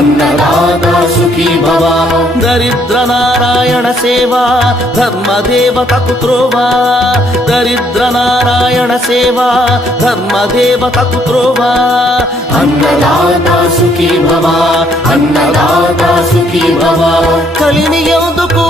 అన్నదాత సుఖీ భవ. దరిద్ర నారాయణ సేవ ధర్మదేవతకు త్రోవా దరిద్ర నారాయణ సేవ ధర్మదేవతకు త్రోవా అన్నదాత సుఖీ భవ అన్నదాత సుఖీ భవ. కలిమి ఎందుకు దండగా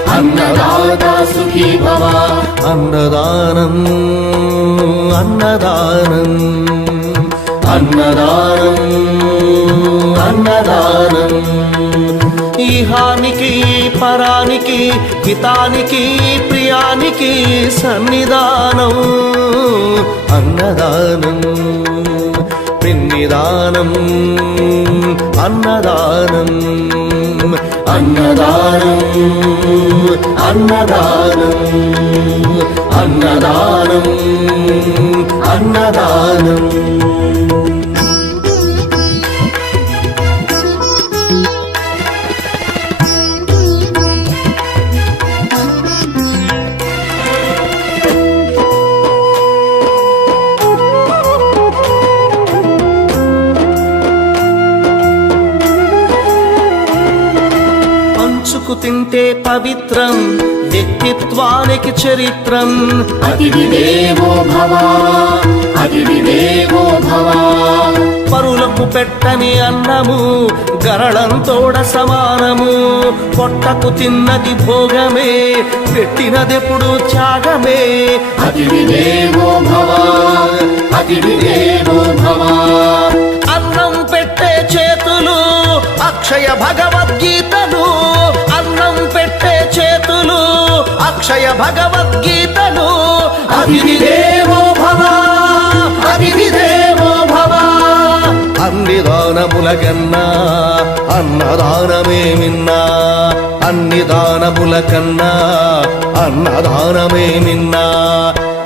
అన్నదాత సుఖీ భవ. అన్నదానం అన్నదానం. అన్నదానం అన్నదానం. ఈహానికి పరానికి హితానికి ప్రియానికి సన్నిధానం. అన్నదానం పిన్నిదానం అన్నదానం. అన్నదానం అన్నదానం పంచుకు తింటే పవిత్రం వ్యక్తిత్వానికి చరిత్రం. అతిథి దేవో భవ అతిథి దేవో భవ. పరులకు పెట్టని అన్నము గరళంతోడ సమానము. పొట్టకు తిన్నది భోగమే పెట్టినదెప్పుడు త్యాగమే. అతిథి దేవో భవ అతిథి దేవో భవ. అన్నం పెట్టే చేతులు అక్షయ భగవద్గీతలు అక్షయ భగవద్గీతను అతిథి దేవో భవ అతిథి భవ. అన్ని దానములకన్నా అన్నదానమే మిన్నా అన్ని దానముల కన్నా అన్నదానమే మిన్నా